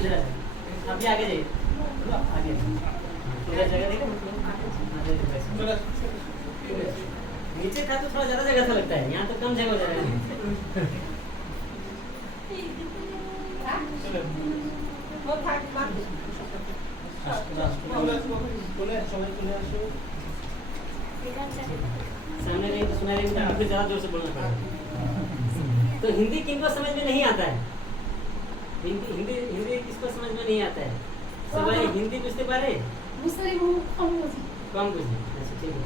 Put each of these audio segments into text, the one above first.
इधर आप भी आगे जाइए, आगे थोड़ा जगह देखो, नीचे था तो थोड़ा ज्यादा जगह था लगता है, यहाँ तो कम जगह हो जाएगा। सामने नहीं तो सुनाई नहीं, आपको ज्यादा जोर से बोलना पड़ेगा। तो हिंदी किनको समझ में नहीं आता है? हिंदी किसको समझ में नहीं आता है? सब भाई हिंदी बुझते पारे? कम बुझे। अच्छा ठीक है,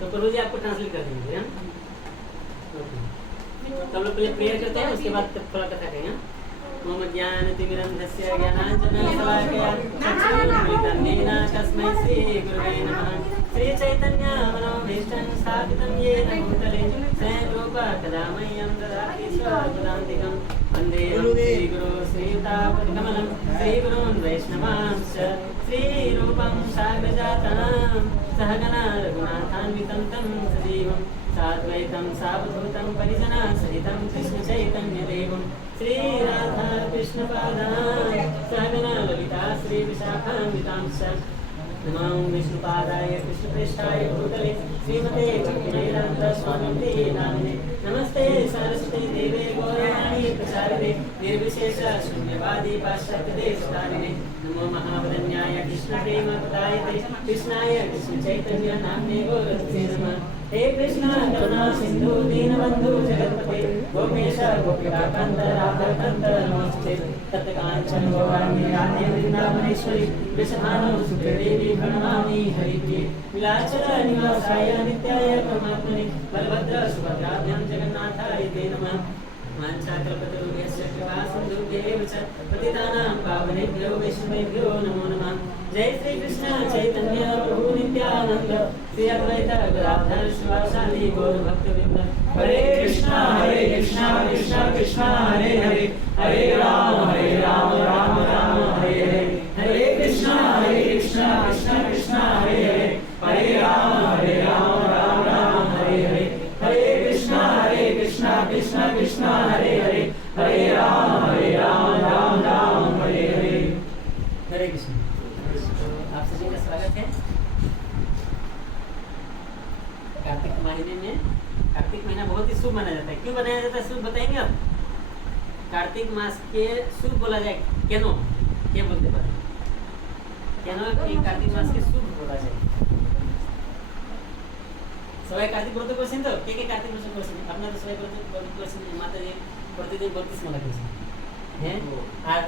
तो प्रभु जी आपको ट्रांसलेट कर देंगे हम। तो हम लोग पहले प्रेयर करते हैं, उसके बाद थोड़ा कथा कहेंगे। मम ज्ञानतिमिरन्धस्य ज्ञानाञ्जनशलाकया चक्षुरुन्मीलितं तस्मै श्रीगुरवे नमः। श्रीचैतन्यमनोभीष्टं स्थापितं येन भूतले स्वयं रूप कदा मह्यं ददाति स्वपदान्तिकं। वन्देऽहं श्रीगुरो श्रीयुतापदकमलं श्रीगुरून् वैष्णवांश्च श्रीरूपं साग्रजातां सहगना रघुनाथान्वितं तं सजीवं साद्वैतं सावधूतं परिजनसहितं कृष्णचैतन्यदेवं श्रीराधा कृष्णपादान् सहगना ललिता श्रीविशाखान्वितांश्च। नमो विष्णुपादाय कृष्णप्रेष्ठाय भूतले श्रीमते भक्तिवेदान्त स्वामिने नामिने। नमस्ते सरस्वती देवे गौरवाणी प्रचारिणे निर्विशेष शून्यवादी पाश्चात्यदेशतारिणे। नमो महावदन्याय कृष्णप्रेमप्रदायते कृष्णाय कृष्णचैतन्य नाम्ने गौरवते नमः। हे कृष्ण करुणा सिंधु दीनबंधु जगत्पते गोपेश गोपिकाकांत राधाकांत नमस्ते। तप्तकांचन गौरांगी राधे वृंदावनेश्वरी वृषभानुसुते देवी प्रणमामि हरिप्रिये। नीलाचल निवासाय नित्याय परमात्मने बलभद्र सुभद्राभ्यां जगन्नाथाय ते नमः। वाञ्छाकल्पतरुभ्यश्च कृपा सिन्धुभ्येव च पतितानां पावनेभ्यो वैष्णवेभ्यो नमो नमः। जय श्री कृष्ण चैतन्य प्रभु नित्यानंद श्री अद्वैत गदाधर शिवासादि गौर भक्तवृंद। हरे कृष्णा कृष्णा कृष्णा हरे हरे हरे राम राम राम हरे हरे। हरे कृष्णा कृष्णा कृष्णा हरे हरे हरे राम राम राम हरे हरे। हरे कृष्णा कृष्णा कृष्णा हरे हरे हरे राम राम राम हरे हरे। हरे कृष्ण। आप सभी का स्वागत है। कार्तिक महीने में, कार्तिक महीना बहुत ही शुभ माना जाता है। क्यों बनाया जाता है शुभ, बताएंगे आप? कार्तिक मास के शुभ बोला जाए क्यों, क्या बोलते हैं? क्यों कार्तिक मास के शुभ बोला जाए? सबाई कार्तिक व्रत क्वेश्चन तो के कार्तिक मास क्वेश्चन अपना तो सबाई व्रत क्वेश्चन माता जी प्रतिदिन 32 माला क्वेश्चन है। আর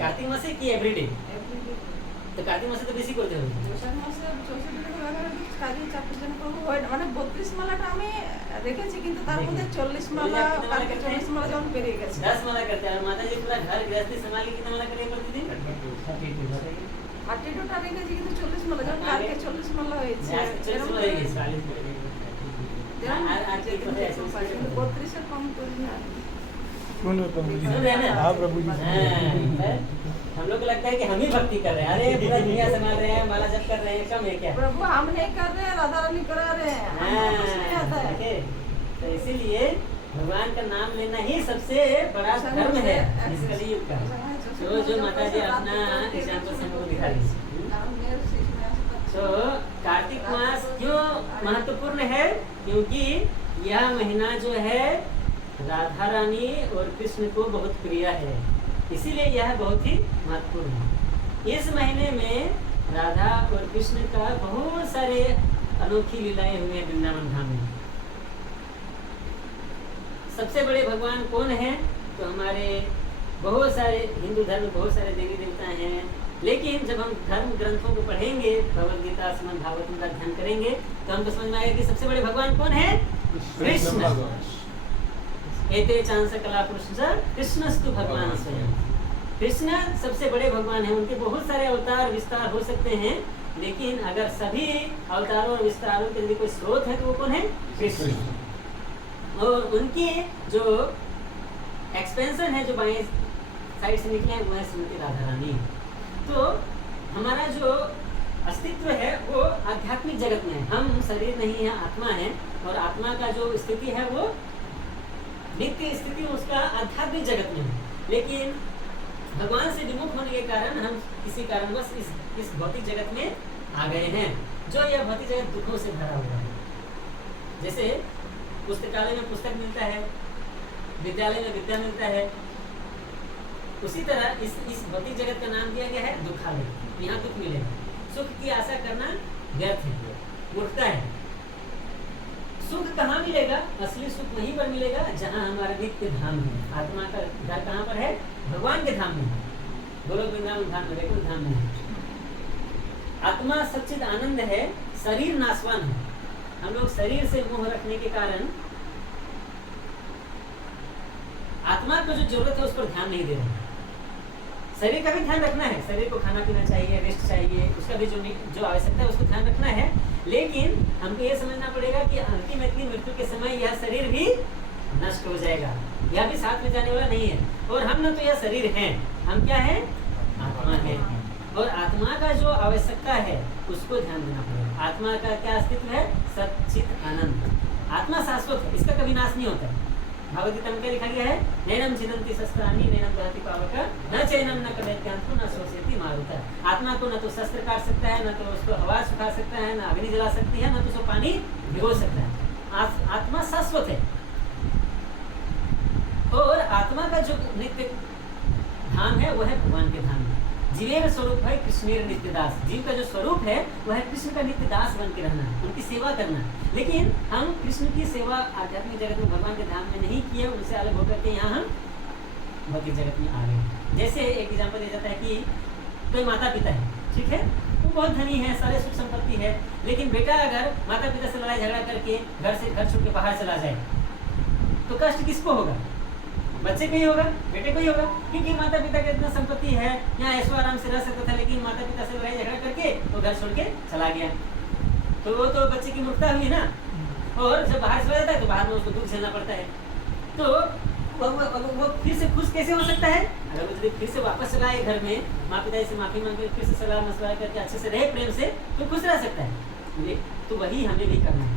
कार्तिक मासे কি এভরিডে? তো कार्तिक मासे তো বেশি করতে হবে। বৈশাখ মাসে 64 টাকা লাগানো কাজে 24 জন করব হয়, মানে 32 মালাটা আমি রেখেছি, কিন্তু তার মধ্যে 40 মালা কালকে 40 মালা যখন পেরিয়ে গেছে 10 माला करते हैं। माता जी पूरा घर गृहस्थी संभाली कितना माला करें प्रतिदिन? 32টা রেখেছি, কিন্তু 40 মালা যখন কালকে 40 মালা হয়েছে। 40 माला হয়ে গেছে। আর আজকে কত আছে? 32 এর কম করি না। कौन प्रभु जी? सुन रहे हैं ना? हाँ प्रभु जी। हम लोग को लगता है कि हम ही भक्ति कर रहे हैं, अरे पूरा दुनिया संभाल रहे हैं, माला जप कर रहे हैं, कम है क्या? प्रभु हम नहीं कर रहे हैं, राधा रानी करा रहे हैं, हमको कुछ नहीं आता है। ठीक है, तो इसीलिए भगवान का नाम लेना ही सबसे बड़ा धर्म है इस कलयुग का। जो माता जी अपना एग्जाम्पल से हमको दिखा रही है। तो कार्तिक मास क्यों महत्वपूर्ण है? क्योंकि यह महीना जो है राधा रानी और कृष्ण को बहुत प्रिय है, इसीलिए यह बहुत ही महत्वपूर्ण है। इस महीने में राधा और कृष्ण का बहुत सारे अनोखी लीलाएं हुई हैं वृंदावन धाम में। सबसे बड़े भगवान कौन हैं? तो हमारे बहुत सारे हिंदू धर्म बहुत सारे देवी देवता हैं, लेकिन जब हम धर्म ग्रंथों को पढ़ेंगे, भगवद गीता श्रीमद् भागवतम का अध्ययन करेंगे, तो हमको समझ में आएगा कि सबसे बड़े भगवान कौन है? कृष्ण। एते चांस कला पुरुष कृष्णस्तु भगवान स्वयं। कृष्ण सबसे बड़े भगवान हैं। उनके बहुत सारे अवतार विस्तार हो सकते हैं, लेकिन अगर सभी अवतारों और विस्तारों के लिए कोई स्रोत है तो वो कौन है? कृष्ण। और उनकी जो एक्सपेंशन है, जो बाएं साइड से निकले हैं, वो है श्रीमती राधा रानी। तो हमारा जो अस्तित्व है वो आध्यात्मिक जगत में है। हम शरीर नहीं है, आत्मा है, और आत्मा का जो स्थिति है वो नित्य स्थिति उसका आध्यात्मिक जगत में है। लेकिन भगवान से विमुख होने के कारण हम किसी कारणवश इस भौतिक जगत में आ गए हैं, जो यह भौतिक जगत दुखों से भरा हुआ है। जैसे पुस्तकालय में पुस्तक मिलता है, विद्यालय में विद्या मिलता है, उसी तरह इस भौतिक जगत का नाम दिया गया है दुखालय। यहाँ दुख मिलेगा, सुख की आशा करना व्यर्थ है, मूर्खता है। सुख कहाँ मिलेगा? असली सुख वहीं पर मिलेगा जहाँ हमारा नित्य धाम है। आत्मा का घर कहाँ पर है? भगवान के धाम में है, गोलोक वृंदावन धाम में, वैकुंठ धाम में है। आत्मा सच्चिद आनंद है, शरीर नाशवान है। हम लोग शरीर से मोह रखने के कारण आत्मा को जो जरूरत है उस पर ध्यान नहीं दे रहे हैं। शरीर का भी ध्यान रखना है, शरीर को खाना पीना चाहिए, रेस्ट चाहिए, उसका भी जो आवश्यकता है उसको ध्यान रखना है। लेकिन हमको ये समझना पड़ेगा कि अल्टीमेटली मृत्यु के समय यह शरीर भी नष्ट हो जाएगा, यह भी साथ में जाने वाला नहीं है। और हम न तो यह शरीर हैं, हम क्या है? आत्मा है। और आत्मा का जो आवश्यकता है उसको ध्यान देना पड़ेगा। आत्मा का क्या अस्तित्व है? सच्चित आनंद। आत्मा शाश्वत है, इसका कभी नाश नहीं होता। भगवद गीता में क्या लिखा गया है? नैनम छिदन्ति शस्त्राणि नैनम दहति पावक न चैनम न कदयत्यंतु न शोषयति मारुतः। आत्मा को न तो शस्त्र काट सकता है, न तो उसको हवा सुखा सकता है, न अग्नि जला सकती है, न तो उसको पानी भिगो सकता है। आत्मा शाश्वत है। और आत्मा का जो नित्य धाम है वो है भगवान के धाम में। जीवेर स्वरूप है कृष्णेर नित्य दास। जीव का जो स्वरूप है वह है कृष्ण का नित्य दास बन के रहना, उनकी सेवा करना। लेकिन हम कृष्ण की सेवा आध्यात्मिक जगत में भगवान के धाम में नहीं किए, उनसे अलग होकर के यहाँ हम भौतिक जगत में आ गए। जैसे एक एग्जाम्पल दिया जाता है कि कोई माता पिता है, ठीक है, वो बहुत धनी है, सारे सुख संपत्ति है, लेकिन बेटा अगर माता पिता से लड़ाई झगड़ा करके घर छोड़ के बाहर चला जाए तो कष्ट किसको होगा? बच्चे को ही होगा, बेटे को ही होगा। क्योंकि माता पिता का इतना संपत्ति है, यहाँ ऐशो आराम से रह सकता था, लेकिन माता पिता से लड़ाई झगड़ा करके तो घर छोड़ के चला गया, तो वो तो बच्चे की मूर्खता हुई ना। और जब बाहर चला जाता है तो बाहर में उसको दुख झेलना पड़ता है। तो वो फिर से खुश कैसे हो सकता है? अगर वो यदि फिर से वापस चला आए घर में, माँ पिता से माफी मांग के फिर से सलाह मशवरा करके अच्छे से रहे प्रेम से, तो खुश रह सकता है। तो वही हमें भी करना है।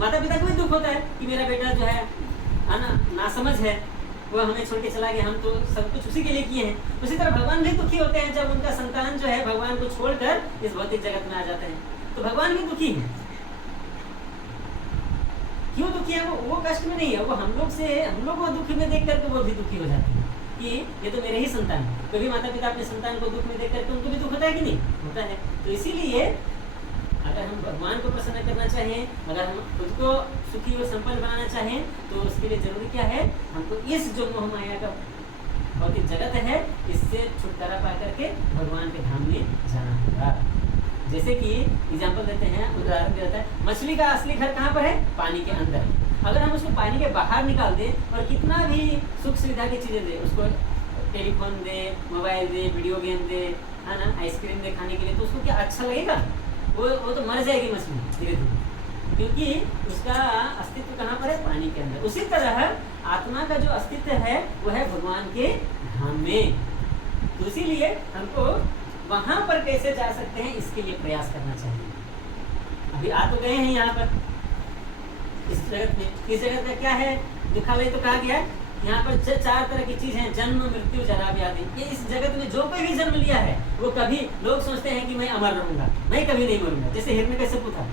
माता पिता को भी दुख होता है कि मेरा बेटा जो है ना समझ है, वो हमें छोड़ के चला गया, हम तो सब कुछ उसी के लिए किए हैं। उसी तरह भगवान भी दुखी होते हैं जब उनका संतान जो है भगवान को छोड़कर इस भौतिक जगत में आ जाते हैं। तो भगवान भी दुखी है। क्यों दुखी है? वो कष्ट में नहीं है, वो हम लोग को दुखी में देख करके वो भी दुखी हो जाते हैं कि ये तो मेरे ही संतान है। कभी माता पिता अपने संतान को दुख में देख करके उनको भी दुख होता है कि नहीं होता है। तो इसीलिए अगर हम भगवान को प्रसन्न करना चाहें, अगर हम खुद को सुखी और संपन्न बनाना चाहें, तो उसके लिए जरूरी क्या है? हमको इस जो मोह माया का भौतिक जगत है इससे छुटकारा पा करके भगवान के धाम में जाना होगा। जैसे कि एग्जाम्पल देते हैं, उदाहरण देता है, मछली का असली घर कहाँ पर है? पानी के अंदर। अगर हम उसको पानी के बाहर निकाल दें और कितना भी सुख सुविधा की चीज़ें दें, उसको टेलीफोन दे, मोबाइल दे, वीडियो गेम दे, है ना, आइसक्रीम दे खाने के लिए, तो उसको क्या अच्छा लगेगा? वो तो मर जाएगी मछली धीरे धीरे, क्योंकि उसका अस्तित्व कहाँ पर है? पानी के अंदर। उसी तरह आत्मा का जो अस्तित्व है वो है भगवान के धाम में। तो इसीलिए हमको वहां पर कैसे जा सकते हैं इसके लिए प्रयास करना चाहिए। अभी आ तो गए हैं यहाँ पर इस जगत में। इस जगत में क्या है? दुखालय तो कहा गया है। यहाँ पर 4 तरह की चीज है, जन्म, मृत्यु, जरा, व्याधि। ये इस जगत में जो कोई भी जन्म लिया है वो कभी, लोग सोचते हैं कि मैं अमर रहूंगा, मैं कभी नहीं मरूंगा। जैसे हिरण्यकश्यप था,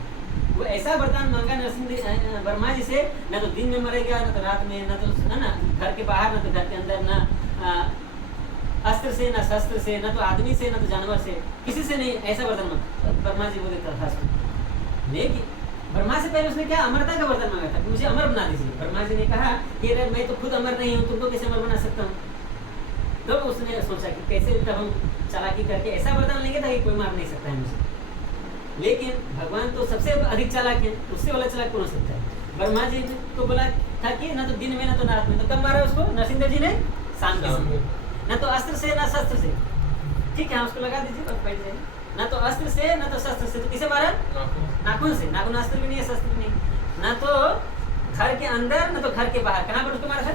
वो ऐसा वरदान मांगा नरसिंह वर्मा जी से, न तो दिन में मरेगा, न तो रात में, न तो है ना घर के बाहर, न तो घर के अंदर, न अस्त्र से, न शस्त्र से, न तो आदमी से, न तो जानवर से, किसी से नहीं। ऐसा वरदान वर्मा जी बोले था। लेकिन ब्रह्मा से पहले उसने क्या? अमरता का वरदान मांगा था, मुझे अमर बना दीजिए। ब्रह्मा जी ने कहा कि अरे मैं तो खुद अमर नहीं हूँ, तुमको कैसे अमर बना सकता हूँ? तो उसने सोचा कि कैसे तब हम चालाकी करके ऐसा वरदान लेंगे ताकि कोई मार नहीं सकता है मुझे। लेकिन भगवान तो सबसे अधिक चालाक है, उससे वाला चालाक कौन हो सकता है? ब्रह्मा जी को बोला था कि न तो दिन में न तो रात में। तो कब मारा उसको? नरसिंह जी ने शाम के समय। न तो अस्त्र से न शस्त्र से। ठीक है, उसको लगा दीजिए और बैठ जाइए। न तो अस्त्र से न तो शस्त्र से। तो किसे मारा? नाखून से। नाखून अस्त्र भी नहीं है, शस्त्र भी नहीं। न तो घर के अंदर न तो घर के बाहर। कहाँ पर उसको मारा था?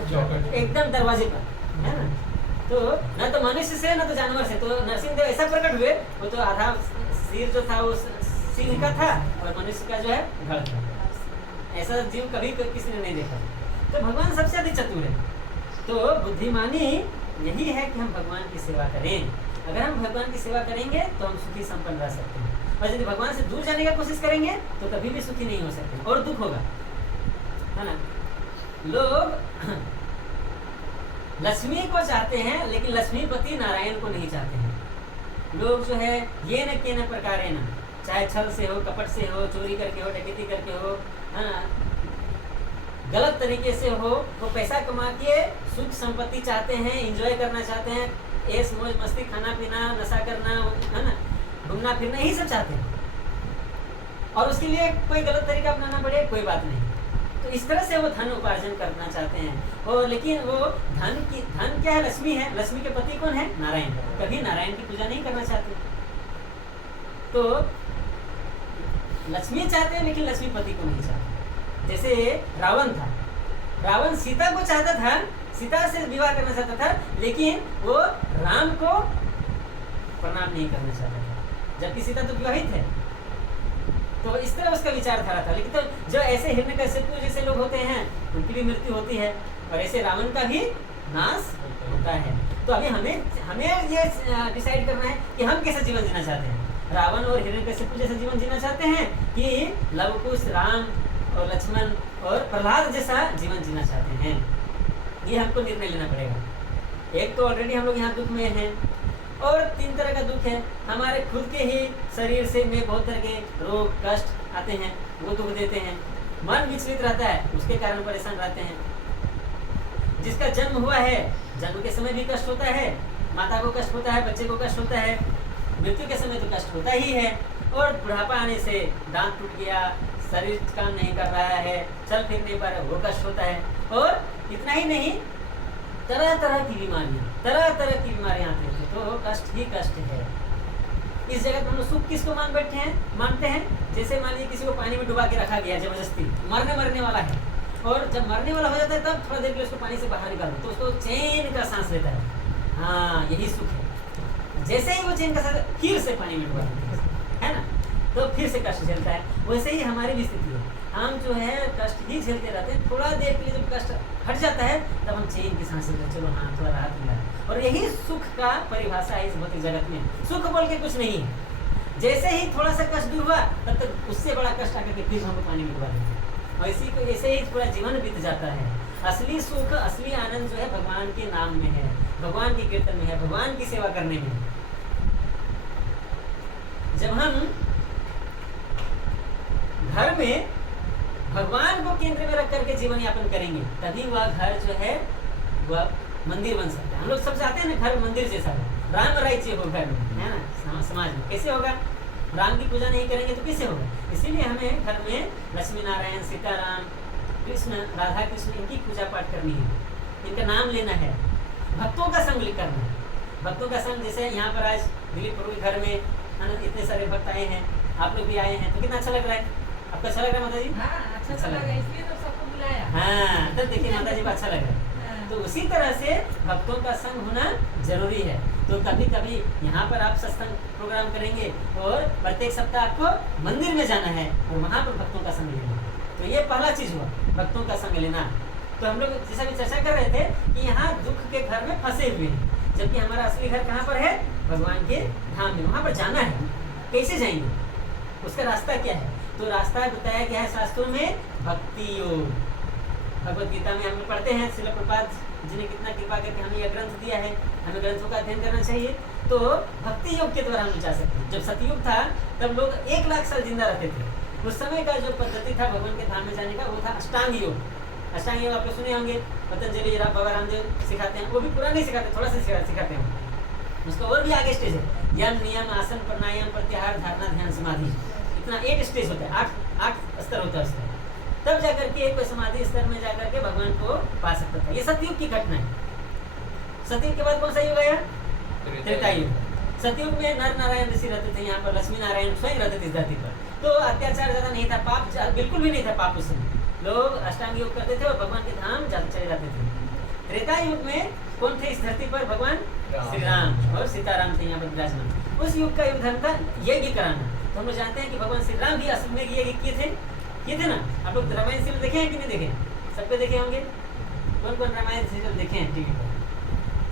एकदम दरवाजे पर, है ना। तो न तो मनुष्य से न तो जानवर से। तो नरसिंह देव ऐसा प्रकट हुए, वो तो आधा सिर जो था वो सिंह का था और मनुष्य का जो है धड़ था। ऐसा जीव कभी किसी ने नहीं देखा। तो भगवान सबसे अधिक चतुर है। तो बुद्धिमानी यही है कि हम भगवान की सेवा करें। अगर हम भगवान की सेवा करेंगे तो हम सुखी संपन्न रह सकते हैं, और यदि भगवान से दूर जाने का कोशिश करेंगे तो कभी भी सुखी नहीं हो सकते और दुख होगा, है ना। लोग लक्ष्मी को चाहते हैं लेकिन लक्ष्मीपति नारायण को नहीं चाहते हैं। लोग जो है ये न के न प्रकारे न, चाहे छल से हो, कपट से हो, चोरी करके हो, डकैती करके हो, है ना, गलत तरीके से हो, वो पैसा कमा के सुख संपत्ति चाहते हैं, एंजॉय करना चाहते हैं, ऐश मौज मस्ती, खाना पीना, नशा करना, है ना, घूमना फिरना, यही सब चाहते हैं। और उसके लिए कोई गलत तरीका अपनाना पड़े कोई बात नहीं। तो इस तरह से वो धन उपार्जन करना चाहते हैं। और लेकिन वो धन क्या है? लक्ष्मी है। लक्ष्मी के पति कौन है? नारायण। कभी नारायण की पूजा नहीं करना चाहते। तो लक्ष्मी चाहते हैं लेकिन लक्ष्मीपति को नहीं चाहते। जैसे रावण था, रावण सीता को चाहता था, सीता से विवाह करना चाहता था, लेकिन वो राम को प्रणाम नहीं करना चाहता था, जबकि सीता तो विवाहित है। तो इस तरह उसका विचारधारा था। लेकिन तो जो ऐसे हिरण्यकश्यप जैसे लोग होते हैं उनकी भी मृत्यु होती है, और ऐसे रावण का भी नाश होता है। तो अभी हमें ये डिसाइड करना है कि हम कैसे जीवन जीना चाहते हैं। रावण और हिरण्यकश्यप जैसा जीवन जीना चाहते हैं कि लवकुश, राम और लक्ष्मण और प्रहलाद जैसा जीवन जीना चाहते हैं। ये हमको निर्णय लेना पड़ेगा। एक तो ऑलरेडी हम लोग यहाँ दुख में हैं, और 3 तरह का दुख है। हमारे खुद के ही शरीर से में बहुत तरह के रोग कष्ट आते हैं, वो दुख देते हैं। मन विचलित रहता है, उसके कारण परेशान रहते हैं। जिसका जन्म हुआ है, जन्म के समय भी कष्ट होता है, माता को कष्ट होता है, बच्चे को कष्ट होता है, मृत्यु के समय तो कष्ट होता ही है। और बुढ़ापा आने से दांत टूट गया, शरीर काम नहीं कर रहा है, चल फिर नहीं पा रहा, वो कष्ट होता है। और इतना ही नहीं, तरह तरह की बीमारियां आती हैं, तो कष्ट ही कष्ट है। इस जगह हम लोग सुख किसको मानते हैं? जैसे मान लीजिए किसी को पानी में डुबा के रखा गया जबरदस्ती, मरने वाला है, और जब मरने वाला हो जाता है तब थोड़ा देर के लिए उसको पानी से बाहर निकालो तो उसको चैन का सांस लेता है। हाँ, यही सुख है। जैसे ही वो चैन का सांस फिर से पानी में डुबा देते है ना, तो फिर से कष्ट झेलता है। वैसे ही हमारी भी स्थिति है, हम जो है कष्ट ही झेलते रहते हैं। थोड़ा देर के लिए जब कष्ट हट जाता है तब हम चैन की सांस लेते हैं, चलो हाँ थोड़ा राहत मिला। और यही सुख का परिभाषा है इस भौतिक जगत में। सुख बोल के कुछ नहीं है। जैसे ही थोड़ा सा कष्ट दूर हुआ तब तक उससे बड़ा कष्ट आकर के फिर हमको पानी में डुबा देते हैं, और इसी को ऐसे ही पूरा जीवन बीत जाता है। असली सुख, असली आनंद जो है भगवान के नाम में है, भगवान के कीर्तन में है, भगवान की सेवा करने में है। जब हम घर में भगवान को केंद्र में रख करके जीवन यापन करेंगे तभी वह घर जो है वह मंदिर बन सकता है। हम लोग सब चाहते हैं ना घर मंदिर जैसा हो, राम राज्य हो घर में, है ना। समाज में कैसे होगा? राम की पूजा नहीं करेंगे तो कैसे होगा? इसीलिए हमें घर में लक्ष्मी नारायण, सीताराम, कृष्ण, राधा कृष्ण, इनकी पूजा पाठ करनी है, इनका नाम लेना है, भक्तों का संग करना है। भक्तों का संग जैसे यहाँ पर आज दिलीप प्रभु के घर में इतने सारे भक्त आए हैं, आप लोग भी आए हैं, तो कितना अच्छा लग रहा है? आपको अच्छा लग रहा है माता जी? हाँ, अच्छा लगा, इसलिए तो सबको बुलाया। हाँ, तब देखिए माता जी को अच्छा लग रहा है। तो उसी तरह से भक्तों का संग होना जरूरी है। तो कभी कभी यहाँ पर आप सत्संग प्रोग्राम करेंगे और प्रत्येक सप्ताह आपको मंदिर में जाना है और वहाँ पर भक्तों का संग लेना। तो ये पहला चीज हुआ, भक्तों का संग लेना। तो हम लोग जैसा भी चर्चा कर रहे थे कि यहाँ दुख के घर में फंसे हुए हैं, जबकि हमारा असली घर कहाँ पर है? भगवान के धाम में। वहाँ पर जाना है, कैसे जाएंगे? उसका रास्ता क्या है? तो रास्ता बताया गया है शास्त्रों में, भक्ति योग। भगवत गीता में हम लोग पढ़ते हैं, श्रील प्रभुपाद जी ने कितना कृपा करके हमें यह ग्रंथ दिया है, हमें ग्रंथों का अध्ययन करना चाहिए। तो भक्ति योग के द्वारा हम जा सकते हैं। जब सतयुग था तब लोग 1 लाख साल जिंदा रहते थे। उस समय का जो पद्धति था भगवान के धाम में जाने का, वो था अष्टांग योग। अष्टांग योग आप लोग सुने होंगे, पतंजलि बाबा रामदेव सिखाते हैं। वो भी पूरा नहीं सिखाते, थोड़ा सा सिखाते हैं। उसका और भी आगे स्टेज है, यम, नियम, आसन, प्राणायाम, प्रत्याहार, धारणा, ध्यान, समाधि। इतना 8 स्टेज होता है, 8 स्तर होता है उसका। तब जाकर के कोई समाधि स्तर में जाकर के भगवान को पा सकता था। ये सतयुग की घटना है। सतयुग के बाद कौन सा युग आया? त्रेता युग। सतयुग में नर नारायण ऋषि रहते थे, यहाँ पर लक्ष्मी नारायण स्वयं रहते थे इस धरती पर। तो अत्याचार ज्यादा नहीं था, पाप बिल्कुल भी नहीं था। पाप उस समय लोग अष्टांग योग करते थे और भगवान के धाम चले जाते थे। त्रेता युग में कौन थे इस धरती पर? भगवान श्री राम और सीताराम थे यहाँ पर विराजमान। उस युग का युग धर्म था यज्ञ कराना। तो हम लोग जानते हैं कि भगवान श्री राम भी असल में यज्ञ किए थे ना। आप लोग रामायण में देखे हैं कि नहीं देखे? सब पे देखे होंगे। कौन कौन रामायण सीरियल देखे हैं टीवी पर?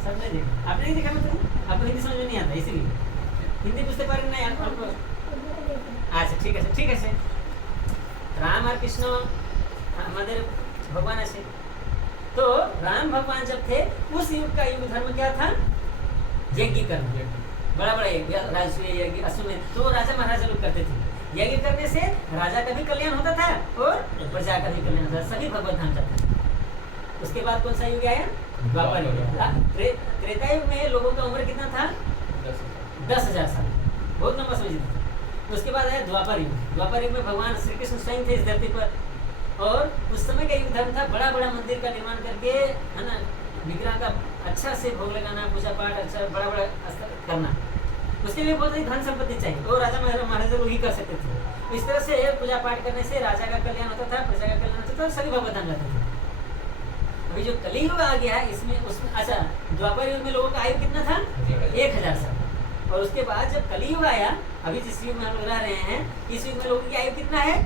सबने देखा। आपने नहीं देखा मतलब? आपको हिंदी समझ में नहीं आता इसीलिए हिंदी बुझते पारें नहीं आपको? अच्छा ठीक है ठीक है। राम और कृष्ण हमारे भगवान ऐसे। तो राम भगवान जब थे उस युग का युग धर्म क्या था? यज्ञ करना, बड़ा बड़ा यज्ञ, राजसूय यज्ञ, अश्वमेध, तो राजा महाराजा लोग करते थे। यज्ञ करने से राजा का भी कल्याण होता था और प्रजा का भी कल्याण होता था, सभी भगवत धाम जाते थे। उसके बाद कौन सा युग आया? द्वापर युग। त्रेता युग में लोगों का उम्र कितना था? 10,000 साल, बहुत लंबा समय जीते थे। उसके बाद आया द्वापर युग। द्वापर युग में भगवान श्री कृष्ण स्वयं थे इस धरती पर, और उस समय का युग धर्म था बड़ा बड़ा मंदिर का निर्माण करके, है ना, विग्रह का अच्छा से भोग लगाना, पूजा पाठ अच्छा बड़ा बड़ा स्तर करना। उसके लिए बहुत ही धन संपत्ति चाहिए, तो राजा महाराजा लोग ही कर सकते थे। इस तरह से पूजा पाठ करने से राजा का कल्याण होता था, प्रजा का कल्याण होता था, सभी भगवत धाम जाते थे। अभी जो कलियुग आ गया है इसमें उसमें अच्छा द्वापर युग में लोगों का आयु कितना था? 1000 साल। और उसके बाद जब कलियुग आया, अभी जिस युग में हम लोग रह रहे हैं, इस युग में लोगों की आयु कितना है?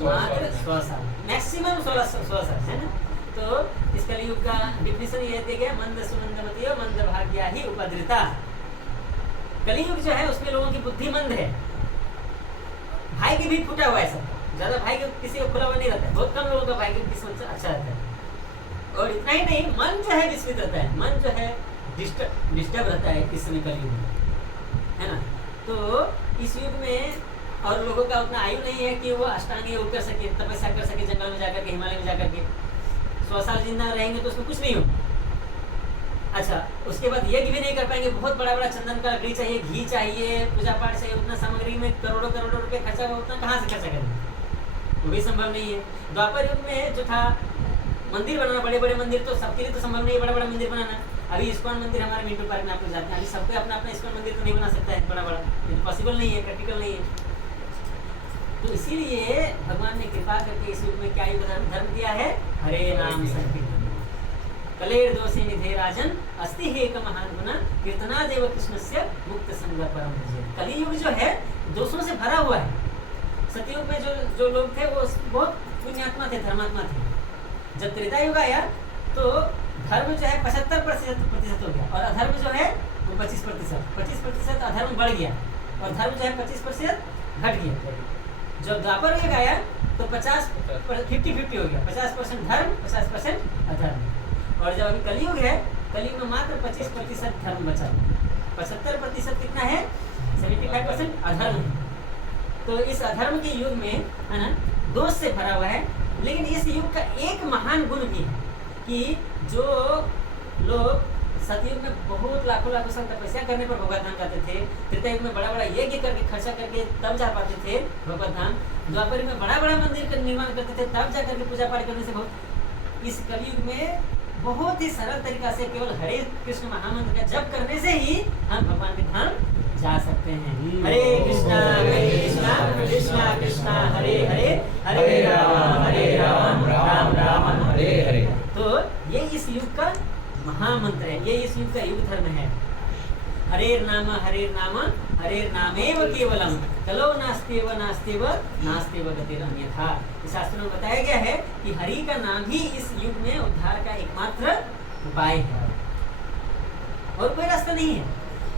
मात्र 100 साल, मैक्सिमम 16 साल, है ना। तो इस कलियुग का डिफिनेशन ये दिया गया, मंद सुमंदमती मंद भाग्या ही उपद्रिता। कलियुग जो है उसमें लोगों की बुद्धि मंद है, भाग्य भी फूटा हुआ है सब, ज्यादा भाग्य किसी को खुला हुआ नहीं रहता है, बहुत कम लोगों का भाग्य किस्मत अच्छा रहता है। और इतना ही नहीं, मन जो है विस्मित रहता है, मन जो है डिस्टर्ब रहता है इस समय कलियुग में, है ना। तो इस युग में और लोगों का उतना आयु नहीं है कि वो अष्टांग योग कर सके, तपस्या कर सके, जंगल में जाकर के, हिमालय में जाकर के 100 साल जिंदा रहेंगे तो उसमें कुछ नहीं हो। अच्छा, उसके बाद यज्ञ भी नहीं कर पाएंगे, बहुत बड़ा बड़ा चंदन का लकड़ी चाहिए, घी चाहिए, पूजा पाठ चाहिए, उतना सामग्री में करोड़ों करोड़ों रुपए खर्चा हुआ, उतना कहाँ से खर्चा करेंगे? वो भी संभव नहीं है। द्वापर युग में जो था मंदिर बनाना, बड़े बड़े मंदिर, तो सबके लिए तो संभव नहीं है बड़ा बड़ा मंदिर बनाना। अभी इस्कॉन मंदिर हमारे मिंटू पार्क में आप लोग जाते हैं, अभी सबको अपना अपना इस्कॉन मंदिर तो नहीं बना सकता है बड़ा बड़ा, ये तो पॉसिबल नहीं है, प्रैक्टिकल नहीं है। तो इसीलिए भगवान ने कृपा करके इस युग में क्या युग धर्म दिया है? हरे नाम संकीर्तन। कलेर दोषे निधे राजन अस्ति हे एक महान गुना कीर्तना देव कृष्णस्य मुक्त संग परम विजय। कलियुग जो है दोषों से भरा हुआ है। सतयुग में जो लोग थे वो बहुत पुण्यात्मा थे, धर्मात्मा थे। जब त्रेता युग आया तो धर्म जो है 75% हो गया, और अधर्म जो है वो 25% अधर्म बढ़ गया, और धर्म जो है 25% घट गया। जब द्वापर युग आया तो 50-50 हो गया, 50% धर्म 50% अधर्म। और जब अभी कलियुग है, कलियुग में मात्र 25% धर्म बचा, 75% कितना है? 75% अधर्म है। तो इस अधर्म के युग में, है ना, दोष से भरा हुआ है। लेकिन इस युग का एक महान गुण भी है कि जो लोग सतयुग में बहुत लाखों साल तपस्या करने पर भगवत धाम जाते थे, त्रेता युग में बड़ा बड़ा यज्ञ करके खर्चा करके तब जा पाते थे भगवत धाम, द्वापर युग में बड़ा बड़ा मंदिर का निर्माण करते थे तब जा करके पूजा पाठ करने से बहुत, इस कलयुग में बहुत ही सरल तरीका से केवल हरे कृष्ण महामंत्र का जप करने से ही हम भगवान के धाम जा सकते हैं। हरे कृष्णा कृष्णा कृष्णा हरे हरे, हरे राम राम राम हरे हरे। तो ये इस युग का महामंत्र है, ये इस युग का युग धर्म है। हरे नाम नामेव केवलम कलो नास्तेव नास्तेव नास्तेव गतिर् अन्यथा। इस शास्त्र में बताया गया है कि हरि का नाम ही इस युग में उद्धार का एकमात्र उपाय है, और कोई रास्ता नहीं है।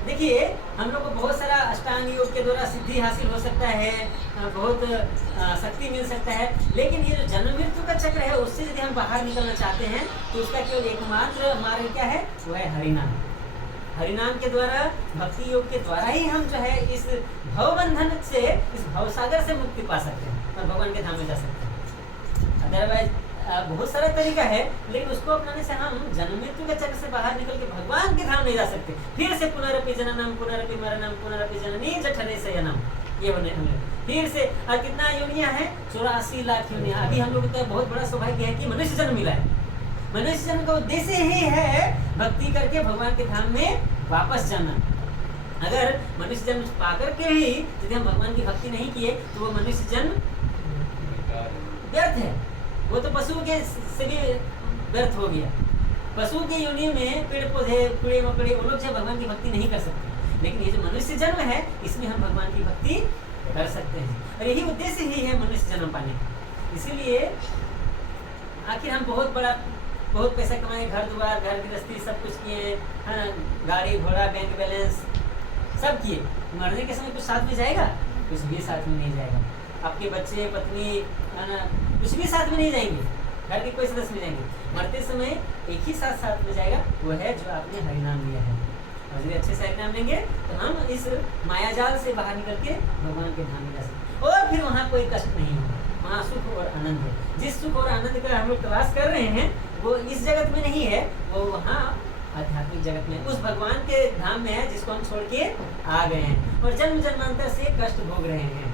देखिए, हम लोग को बहुत सारा अष्टांग योग के द्वारा सिद्धि हासिल हो सकता है, बहुत शक्ति मिल सकता है, लेकिन ये जो जन्म मृत्यु का चक्र है उससे यदि हम बाहर निकलना चाहते हैं तो उसका केवल एकमात्र मार्ग क्या है? वो है हरिनाम। हरिनाम के द्वारा, भक्ति योग के द्वारा ही हम जो है इस भवबंधन से, इस भवसागर से मुक्ति पा सकते हैं और भगवान के धाम में जा सकते हैं। अदरवाइज बहुत सारा तरीका है, लेकिन उसको अपनाने से हम जन्म मृत्यु के चक्र से बाहर निकल के भगवान के धाम नहीं जा सकते। फिर से पुनरपि जननम पुनरपि मरणम पुनरपि जननी जठरे शयनम, ये बने हम लोग फिर से। और कितना योनियां हैं? 84 लाख योनियां। अभी हम लोग का बहुत बड़ा सौभाग्य है कि मनुष्य जन्म मिला है। मनुष्य जन्म का उद्देश्य ही है भक्ति करके भगवान के धाम में वापस जाना। अगर मनुष्य जन्म पाकर के ही यदि हम भगवान की भक्ति नहीं किए तो वो मनुष्य जन्म व्यर्थ है, वो तो पशु के से भी व्यर्थ हो गया। पशु के योनि में पेड़ पौधे कीड़े मकड़े वो लोग जो भगवान की भक्ति नहीं कर सकते, लेकिन ये जो मनुष्य जन्म है इसमें हम भगवान की भक्ति कर सकते हैं, और यही उद्देश्य ही है मनुष्य जन्म पाने का। इसीलिए आखिर हम बहुत बड़ा बहुत पैसा कमाए, घर द्वार, घर गृहस्थी सब कुछ किए, है ना, गाड़ी घोड़ा, बैंक बैलेंस सब किए, मरने के समय कुछ साथ में जाएगा? कुछ भी साथ में नहीं जाएगा। आपके बच्चे, पत्नी, है ना, कुछ भी साथ में नहीं जाएंगे, घर के कोई सदस्य नहीं जाएंगे। मरते समय एक ही साथ में जाएगा, वो है जो आपने हरिनाम लिया है। और यदि अच्छे से हरिनाम लेंगे तो हम इस मायाजाल से बाहर निकल के भगवान के धाम में जा सकते, और फिर वहाँ कोई कष्ट नहीं होगा, वहाँ सुख और आनंद है। जिस सुख और आनंद का हम लोग तलाश कर रहे हैं वो इस जगत में नहीं है, वो वहाँ आध्यात्मिक जगत में उस भगवान के धाम में है जिसको हम छोड़ के आ गए हैं और जन्म जन्मांतर से कष्ट भोग रहे हैं।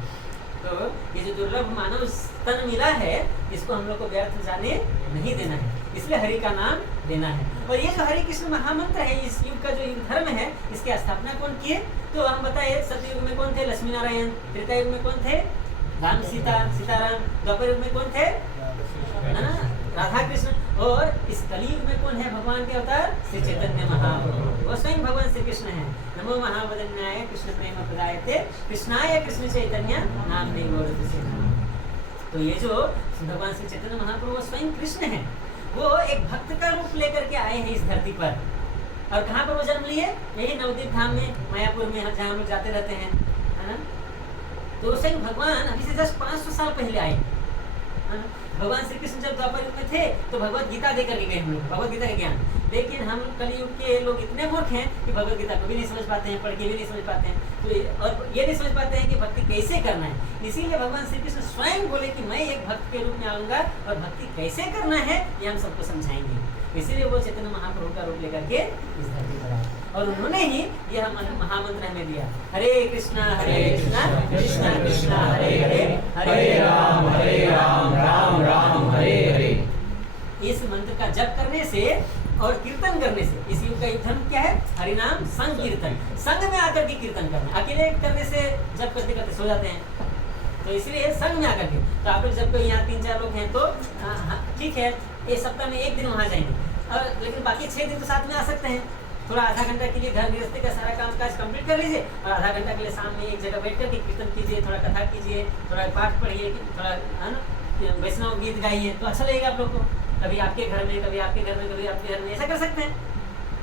तो ये जो दुर्लभ मानव तन मिला है, इसको हम लोग को व्यर्थ जाने नहीं देना है, इसलिए हरि का नाम लेना है। और ये जो हरि कृष्ण महामंत्र है, इस युग का जो युग धर्म है, इसकी स्थापना कौन किए? तो हम बताए सतयुग में कौन थे? लक्ष्मी नारायण। त्रेता युग में कौन थे? राम सीताराम। द्वापर युग में कौन थे? है ना, राधा कृष्ण। और इस कलयुग में कौन है भगवान के अवतार? श्री चैतन्य महाप्रभु, वो स्वयं भगवान श्री कृष्ण है। नमो महावदन्याय कृष्ण प्रेम प्रदायते कृष्णाय कृष्ण चैतन्य नामने गौरव। तो ये जो भगवान श्री चैतन्य महाप्रभु वो स्वयं कृष्ण है, वो एक भक्त का रूप लेकर के आए हैं इस धरती पर। और कहाँ पर वो जन्म लिए? यही नवदीप धाम में, मायापुर में, जहाँ हम लोग जाते रहते हैं, है ना। तो स्वयं भगवान अभी से जस्ट 500 साल पहले आए, है ना। भगवान श्री कृष्ण जब द्वापर युग में थे तो भगवत गीता देकर के गए हम लोग, भगवत गीता का ज्ञान। लेकिन हम कलयुग के लोग इतने मूर्ख हैं कि भगवत गीता को भी नहीं समझ पाते हैं, पढ़ के भी नहीं समझ पाते हैं, तो और ये नहीं समझ पाते हैं कि भक्ति कैसे करना है। इसीलिए भगवान श्री कृष्ण स्वयं बोले कि मैं एक भक्त के रूप में आऊंगा और भक्ति कैसे करना है ये हम सबको समझाएंगे। इसीलिए वो चैतन्य महाप्रभु का रूप लेकर के इस धरती पर आए और उन्होंने ही यह महामंत्र हमें दिया, हरे कृष्णा कृष्णा कृष्णा हरे हरे, हरे राम राम राम हरे हरे। इस मंत्र का जप करने से और कीर्तन करने से, इस युग का युग धर्म क्या है? हरिनाम संग कीर्तन, संग में आकर के कीर्तन करना। अकेले करने से जप करते करते सो जाते हैं, तो इसलिए संग में आकर के। तो आप लोग जब कोई यहाँ 3-4 लोग हैं तो ठीक है, ये सप्ताह में 1 दिन वहाँ जाएंगे, और लेकिन बाकी 6 दिन तो साथ में आ सकते हैं। थोड़ा आधा घंटा के लिए घर गृहस्थी का सारा काम काज कंप्लीट कर लीजिए और आधा घंटा के लिए शाम में एक जगह बैठ कर के कीर्तन कीजिए, थोड़ा कथा कीजिए, थोड़ा पाठ पढ़िए, थोड़ा है ना वैष्णव गीत गाइए, तो अच्छा लगेगा आप लोग को। कभी आपके घर में, कभी आपके घर में, कभी आपके घर में, ऐसा कर सकते हैं,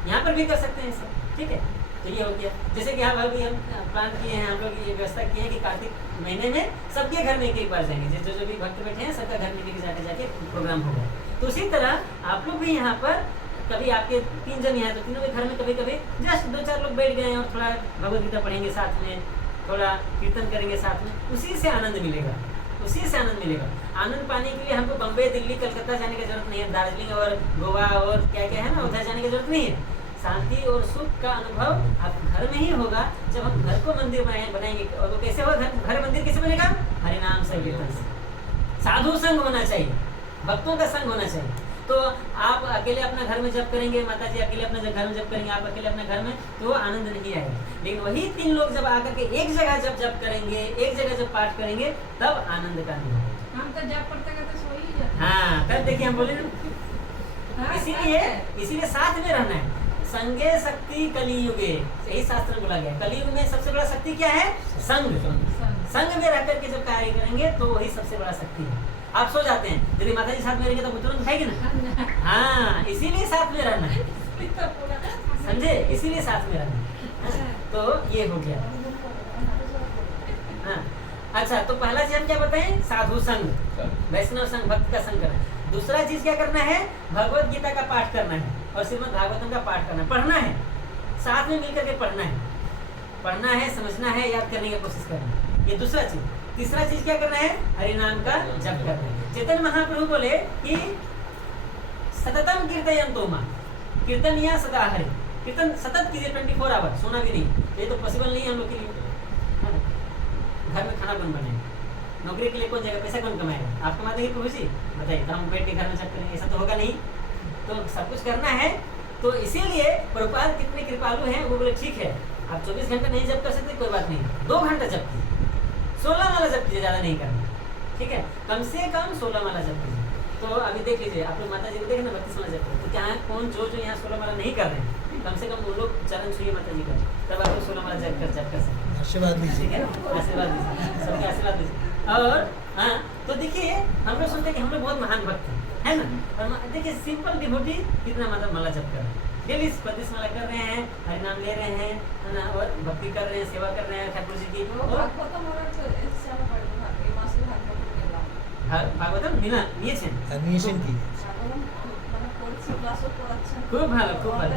यहाँ पर भी कर सकते हैं ऐसा, ठीक है। तो ये हो गया। जैसे कि हाँ अभी हम प्लान किए हैं, हम लोग ये व्यवस्था किए हैं कि कार्तिक महीने में सबके घर में एक बार जाएंगे, जो भी भक्त बैठे हैं सबका घर में जाके प्रोग्राम होगा। तो उसी तरह आप लोग भी यहाँ पर कभी आपके 3 जन यहाँ, तो तीनों के घर में कभी कभी जस्ट 2-4 लोग बैठ गए और थोड़ा भगवद गीता पढ़ेंगे साथ में, थोड़ा कीर्तन करेंगे साथ में, उसी से आनंद मिलेगा, उसी से आनंद मिलेगा। आनंद पाने के लिए हमको बम्बई, दिल्ली, कलकत्ता जाने की जरूरत नहीं है, दार्जिलिंग और गोवा और क्या क्या है ना, उधर जाने की जरूरत नहीं है। शांति और सुख का अनुभव आप घर में ही होगा जब हम घर को मंदिर बनाएंगे। और वो कैसे होगा? घर मंदिर कैसे बनेगा? हरिनाम संकीर्तन से। साधु संग होना चाहिए, भक्तों का संग होना चाहिए। तो आप अकेले अपना घर में जप करेंगे, माता जी अकेले अपना घर में जप करेंगे, आप अकेले अपने घर में, तो आनंद नहीं आएगा। लेकिन वही 3 लोग जब आकर के एक जगह जब करेंगे, एक जगह जब पाठ करेंगे, तब आनंद का अनुभव। हम तो जब पढ़ते करते सो ही जाते। हाँ, तब देखिए हम बोले ना, इसीलिए साथ में रहना है। संगे शक्ति कलियुगे, यही शास्त्र में बोला गया। कलियुग में सबसे बड़ा शक्ति क्या है? संग। संग में रह करके जब कार्य करेंगे तो वही सबसे बड़ा शक्ति है। आप सो जाते हैं, यदि माता जी साथ में रहेंगे तो तुरंत उठाएगी ना। हाँ, इसीलिए साथ में रहना है, समझे? इसीलिए साथ में रहना है। तो ये हो गया। हाँ, अच्छा, तो पहला चीज हम क्या बताएं? साधु संग, वैष्णव संग, भक्त का संग करना है। दूसरा चीज क्या करना है? भगवत गीता का पाठ करना है और श्रीमद् भागवतम का पाठ करना है, पढ़ना है, साथ में मिलकर के पढ़ना है, समझना है, याद करने की कोशिश करना है। ये दूसरा चीज। तीसरा चीज क्या करना है? हरि नाम का जप करना है। चैतन्य महाप्रभु बोले कि सततम कीर्तयन्तो मां, कीर्तनिया सदा हरि, कीर्तन सतत कीजिए 24 आवर, सोना भी नहीं। ये तो पॉसिबल नहीं है हम लोग के लिए। घर में खाना कौन बनाए, नौकरी के लिए कौन जाएगा, पैसा कौन कमाएगा? आप कमा देंगे प्रभु जी, बताइए। तो हम बैठ के घर में जप करेंगे, ऐसा तो होगा नहीं। तो सब कुछ करना है। तो इसीलिए प्रभुपाद कितने कृपालु हैं, वो बोले ठीक है आप 24 घंटा नहीं जप कर सकते, कोई बात नहीं, 2 घंटा जप कीजिए, 16 माला जप कीजिए, ज़्यादा नहीं करना, ठीक है, कम से कम 16 माला जप कीजिए। तो अभी देख लीजिए, आप लोग माता जी को देखें ना 32 माला जप करें, तो क्या है कौन जो यहाँ 16 माला नहीं कर रहे हैं, कम से कम वो लोग चरण छुइए माता जी का, तब आप लोग 16 माला जप कर सकते, आशीर्वाद दीजिए, ठीक है, आशीर्वाद दीजिए, सबके आशीर्वाद दीजिए। और हाँ, तो देखिए हम लोग सुनते हैं कि हम लोग बहुत महान भक्त है ना। और देखिए सिंपल डिवोटी कितना मतलब माला जप कर रहे हैं, डेली 35 माला कर रहे हैं, हरि नाम ले रहे हैं, है ना, और भक्ति कर रहे हैं, सेवा कर रहे हैं ठाकुर जी की। और ভাগবতম নিয়েছেন নিয়েছেন কি? খুব ভালো খুব ভালো,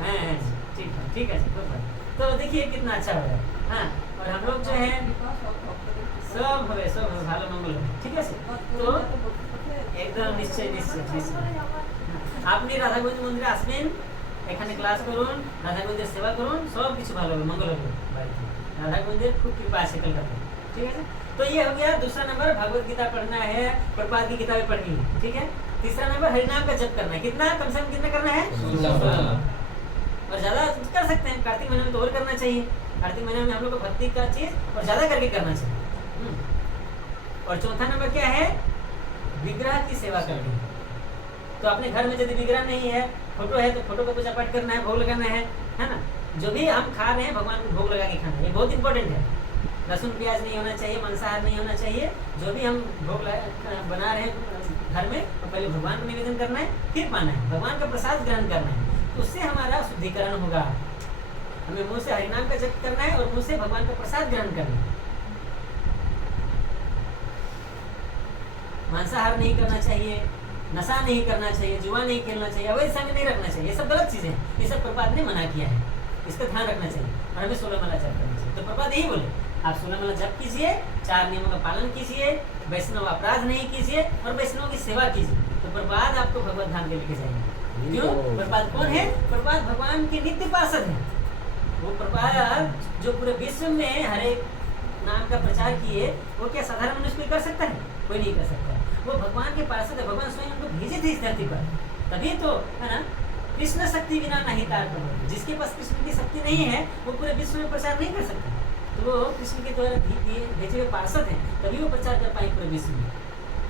হ্যাঁ হ্যাঁ ঠিক है खूब भालो। तो देखिए कितना अच्छा हो रहा है, हाँ। और हम लोग जो है सब হবে ভালো মঙ্গল হবে, ঠিক আছে। তো একদম নিশ্চয় নিশ্চয় নিশ্চয় আপনি রাধাগঞ্জ মন্দিরে আসবেন, এখানে ক্লাস করুন, রাধাগঞ্জের সেবা করুন, সব কিছু ভালো হবে, মঙ্গল হবে বাড়িতে। রাধাগঞ্জের খুব কৃপा আছে कलकत्ता, ठीक है। तो ये हो गया दूसरा नंबर, भगवत गीता पढ़ना है, प्रभुपाद की किताबें पढ़नी है, ठीक है। तीसरा नंबर हरिनाम का जप करना है, कितना कम से कम कितना करना है, 16। और ज्यादा कर सकते हैं, कार्तिक महीने में तो और करना चाहिए, कार्तिक महीने में हम लोग को भक्ति का चीज और ज्यादा करके करना चाहिए। और चौथा नंबर क्या है, विग्रह की सेवा करनी है। तो अपने घर में यदि विग्रह नहीं है, फोटो है, तो फोटो को पूजा पाठ करना है, भोग लगाना है ना। जो भी हम खा रहे हैं भगवान को भोग लगा के खाना है, ये बहुत इंपॉर्टेंट है। लहसुन प्याज नहीं होना चाहिए, मांसाहार नहीं होना चाहिए। जो भी हम भोग बना रहे हैं घर में, तो पहले भगवान को निवेदन करना है, फिर पाना है, भगवान का प्रसाद ग्रहण करना है। तो उससे हमारा शुद्धिकरण होगा। हमें मुंह से हरिनाम का जप करना है और मुंह से भगवान का प्रसाद ग्रहण करना है। मांसाहार नहीं करना चाहिए, नशा नहीं करना चाहिए, जुआ नहीं खेलना चाहिए, अवैध संग नहीं रखना चाहिए, ये सब गलत चीजें हैं। ये सब प्रभुपाद ने मना किया है, इसका ध्यान रखना चाहिए। और हमें 16 माला जप करना चाहिए। तो प्रभुपाद यही बोले, आप 16 माला जप कीजिए, 4 नियमों का पालन कीजिए, वैष्णव अपराध नहीं कीजिए और वैष्णव की सेवा कीजिए, तो प्रभुपाद आपको भगवत धाम के लेके जाएंगे। क्यों? प्रभुपाद कौन है? प्रभुपाद भगवान के नित्य पार्षद है। वो प्रभुपाद जो पूरे विश्व में हरे नाम का प्रचार किए, वो क्या साधारण मनुष्य कोई कर सकता है? कोई नहीं कर सकता। वो भगवान के पार्षद है, भगवान स्वयं उनको भेजे थे इस धरती पर, तभी तो है ना। कृष्ण शक्ति बिना नहीं तार पर, जिसके पास कृष्ण की शक्ति नहीं है वो पूरे विश्व में प्रचार नहीं कर सकता। तो वो कृष्ण के द्वारा भेजे हुए पार्षद हैं, तभी वो प्रचार कर पाएंगे पूरे विश्व में।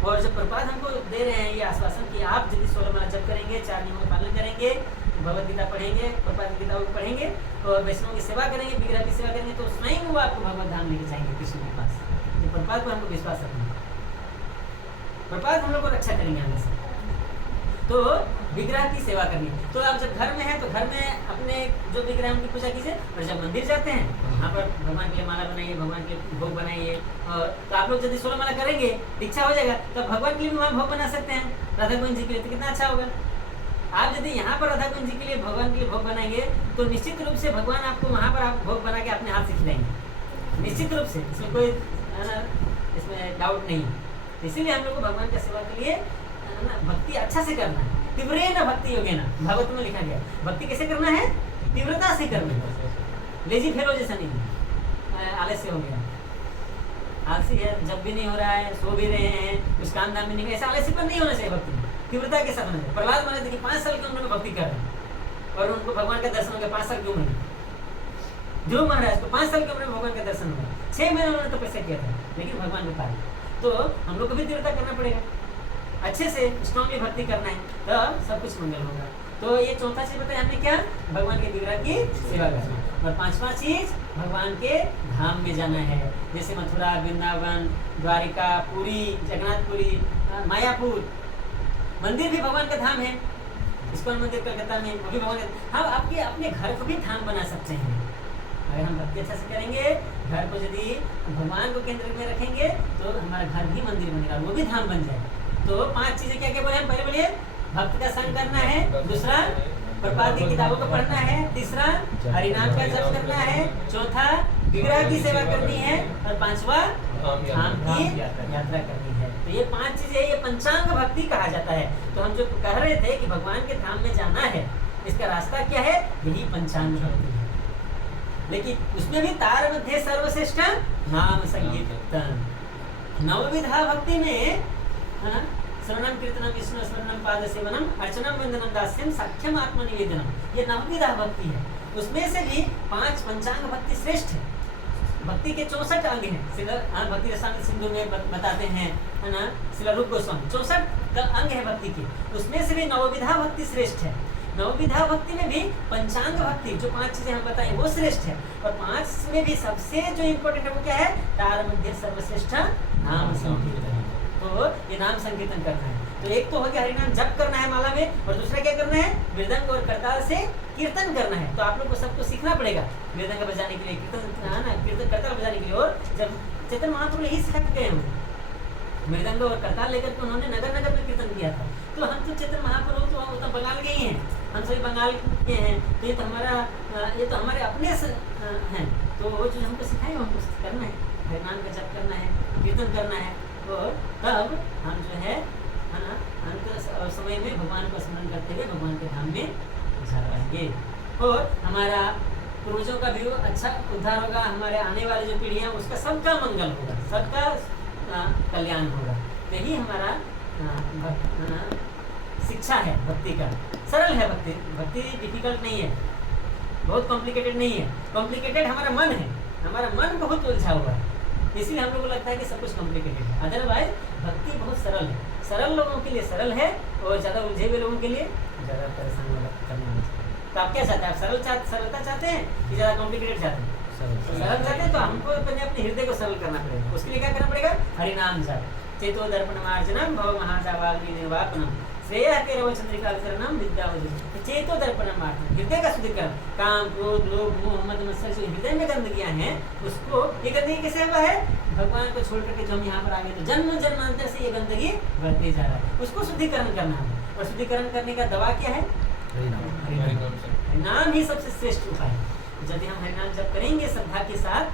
और जब प्रभुपाद हमको दे रहे हैं ये आश्वासन कि आप यदि 16 माला जप करेंगे, 4 नियमों का पालन करेंगे, भगवत गीता पढ़ेंगे, प्रभुपाद की किताबों को पढ़ेंगे और वैष्णव की सेवा करेंगे, विग्रह की सेवा करेंगे, तो स्वयं वो आपको भगवत धाम लेके जाएंगे कृष्ण के पास। तो प्रभुपाद पर हमको विश्वास रखना है, प्रभुपाद हम लोग को रक्षा करेंगे हमेशा। तो विग्रह की सेवा करनी है। तो आप जब घर में हैं तो घर में अपने जो विग्रह उनकी पूजा कीजिए, और जब मंदिर जाते हैं वहाँ पर भगवान के लिए माला बनाइए, भगवान के भोग बनाइए। और तो आप लोग यदि 16 माला करेंगे, इच्छा हो जाएगा तो भगवान के लिए भी वहाँ भोग बना सकते हैं, राधा कुंज जी के लिए, तो कितना अच्छा होगा। आप यदि यहाँ पर राधा कुंज जी के लिए भगवान के लिए भोग बनाएंगे, तो निश्चित रूप से भगवान आपको वहाँ पर आप भोग बना के अपने हाथ से खिलाएंगे, निश्चित रूप से, इसमें कोई इसमें डाउट नहीं। इसीलिए हम लोग को भगवान का सेवा के लिए भक्ति अच्छा से करना है। तीव्रेण भक्ति योगेन, भागवत में लिखा गया, भक्ति कैसे करना है? तीव्रता से करना है। लेजी फेलो जैसा नहीं, आलस्य हो गया, आलसी है, जब भी नहीं हो रहा है, सो भी रहे हैं, कुछ काम दाम भी नहीं, ऐसा आलस्य पर नहीं होना चाहिए। भक्ति तीव्रता के साथ होना चाहिए। प्रहलाद महाराज देखिए 5 साल की उम्र में भक्ति कर रहे हैं और उनको भगवान का दर्शन हो गया 5 साल की उम्र में। ध्रुव महाराज को 5 साल की उम्र में भगवान का दर्शन हुआ, 6 महीने उन्होंने तपस्या किया था, लेकिन भगवान को पाया। तो हम लोग को भी तीव्रता करना पड़ेगा, अच्छे से स्ट्रांगली भक्ति करना है, तो सब कुछ मंगल होगा। तो ये चौथा चीज बताया हमने, क्या? भगवान के विग्रह की सेवा करना। और 5वां चीज भगवान के धाम में जाना है, जैसे मथुरा, वृंदावन, द्वारिका, पुरी, जगन्नाथपुरी, मायापुर। मंदिर भी भगवान का धाम है, इस्कॉन मंदिर कलकत्ता में, वो भी भगवान का। हम आपके अपने घर को भी धाम बना सकते हैं अगर हम भक्ति अच्छा से करेंगे। घर को यदि भगवान को केंद्र में रखेंगे तो हमारा घर भी मंदिर बनेगा, वो भी धाम बन जाएगा। तो 5 चीजें क्या क्या बोले हम? पहले बोलिए भक्त का संग करना है, दूसरा प्रभुपाद की किताबों को पढ़ना है, तीसरा हरिनाम का जप करना है, चौथा विग्रह की सेवा करनी है, और 5वां धाम की यात्रा करनी है। तो ये 5 चीजें, ये पंचांग भक्ति कहा जाता है। तो हम जो कह रहे थे कि भगवान के धाम में जाना है, इसका रास्ता क्या है? यही पंचांग भक्ति है। लेकिन उसमें भी तार मध्य सर्वश्रेष्ठ नाम संकीर्तन। नवविधा भक्ति में श्रवणम कीर्तनम विष्णु स्मरणम पाद सेवनम अर्चनम वंदनम दास्यम साख्यम आत्मनिवेदनम, ये नवविधा भक्ति है। उसमें से भी 5 पंचांग भक्ति श्रेष्ठ है। भक्ति के 64 अंग हैं, भक्ति रसायन सिंधु में बताते हैं, है ना, श्रील रूप गोस्वामी। 64 अंग है भक्ति के, उसमें से भी नवविधा भक्ति श्रेष्ठ है। नवविधा भक्ति में भी पंचांग भक्ति, जो 5 चीजें हम बताएं, वो श्रेष्ठ है। और 5 में भी सबसे जो इम्पोर्टेंट है वो क्या है? तार मध्य सर्वश्रेष्ठ नाम संकीर्तन। तो ये नाम संकीर्तन करना है। तो तो एक तो हो गया हरिनाम जप करना है माला में, और दूसरा क्या करना है, मृदंग और करताल से कीर्तन करना है। तो आप लोग को सबको सीखना पड़ेगा मृदंग बजाने के लिए, कीर्तन है ना, कीर्तन करताल बजाने के लिए। और जब चैतन्य महाप्रभु यही सिखा के गए हैं, मृदंग और करताल लेकर के उन्होंने नगर नगर में कीर्तन किया था। तो हम तो चैतन्य महाप्रभु तो बंगाल के ही हैं, हम सभी बंगाल के हैं, तो ये तो हमारे अपने हैं। तो वो जो हमको सिखाए हमको करना है, हरिनाम का जप करना है, कीर्तन करना है, और तब हम जो है ना अंत समय में भगवान को स्मरण करते हुए भगवान के धाम में जाएंगे, और हमारा पूर्वजों का भी अच्छा उद्धार होगा, हमारे आने वाली जो पीढ़ियाँ उसका सबका मंगल होगा, सबका कल्याण होगा। तो यही हमारा शिक्षा है भक्ति का। सरल है भक्ति, भक्ति डिफिकल्ट नहीं है, बहुत कॉम्प्लिकेटेड नहीं है। कॉम्प्लिकेटेड हमारा मन है, हमारा मन बहुत उलझा हुआ है, इसीलिए हम लोग को लगता है कि सब कुछ कॉम्प्लिकेटेड है। अदरवाइज भक्ति बहुत सरल है, सरल लोगों के लिए सरल है, और ज़्यादा उलझे हुए लोगों के लिए ज़्यादा परेशान करना नहीं चाहिए। तो आप क्या चाहते हैं, आप सरलता चाहते हैं कि ज़्यादा कॉम्प्लिकेटेड चाहते हैं? सरल चाहते हैं, तो हमको अपने हृदय को सरल करना पड़ेगा। उसके लिए क्या करना पड़ेगा, हरिनाम जाप, चेतो दर्पणमार्जनम भव महाजावाग्नि निर्वापनम श्रेय के रव चंद्रिकाकरणम विद्या। चेतो दर्पणमार्जन, हृदय का शुद्धिकरण, काम क्रोध लोभ मोह मद मत्सर जो हृदय में गंदगियां हैं उसको, ये गंदगी कैसे हुआ है, भगवान को छोड़ करके जो हम यहाँ पर आ गए तो जन्म जन्मांतर से ये गंदगी बढ़ते जा रहा है, उसको शुद्धिकरण करना है। और शुद्धिकरण करने का दवा क्या है, हरिनाम ही सबसे श्रेष्ठ उपाय है। यदि हम हरिनाम जप करेंगे श्रद्धा के साथ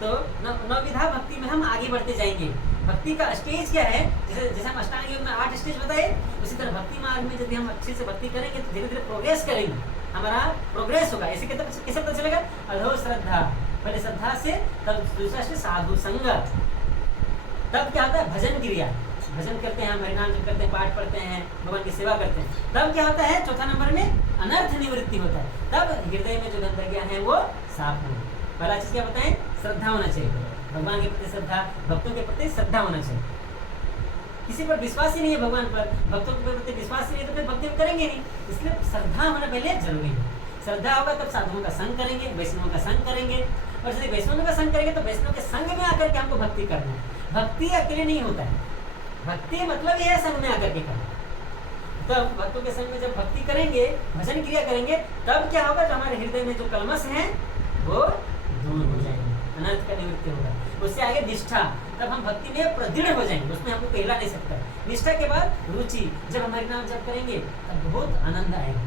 तो नवविधा भक्ति में हम आगे बढ़ते जाएंगे। भक्ति का स्टेज क्या है, जैसे हम अष्टांग योग में 8 स्टेज बताए, उसी तरह भक्ति मार्ग में यदि हम अच्छे से भक्ति करेंगे तो धीरे धीरे प्रोग्रेस करेंगे, हमारा प्रोग्रेस होगा। ऐसे कैसे पता चलेगा, अधो श्रद्धा, पहले श्रद्धा से, तब दूसरा स्टेज साधु संग, तब क्या होता है भजन क्रिया, भजन करते हैं हम, हरिनाम जप करते हैं, पाठ पढ़ते हैं, भगवान की सेवा करते हैं, तब क्या होता है, चौथा नंबर में अनर्थ निवृत्ति होता है, तब हृदय में जो गंदगियां हैं वो साफ होंगी। पहला चीज क्या बताएं, श्रद्धा होना चाहिए, भगवान के प्रति श्रद्धा, भक्तों के प्रति श्रद्धा होना चाहिए। किसी पर विश्वास ही नहीं है भगवान पर, भक्तों के प्रति विश्वास ही नहीं तो फिर भक्ति करेंगे नहीं, इसलिए श्रद्धा होना पहले जरूरी है। श्रद्धा होगा तब साधुओं का संग करेंगे, वैष्णवों का संग करेंगे, और यदि वैष्णवों का संग करेंगे तो वैष्णव के संग में आकर के हमको भक्ति करना है। भक्ति अकेले नहीं होता है, भक्ति मतलब यह है संग में आकर के करना। तब भक्तों के संग में जब भक्ति करेंगे, भजन क्रिया करेंगे, तब क्या होगा, जो हमारे हृदय में जो कलमश है वो दूर हो जाएंगे, अनर्थ का निवृत्ति होगा। उससे आगे निष्ठा, तब हम भक्ति में प्रदृढ़ हो जाएंगे, उसमें हमको कहला नहीं सकता। निष्ठा के बाद रुचि, जब हम हरिनाम जप करेंगे तब बहुत आनंद आएगा।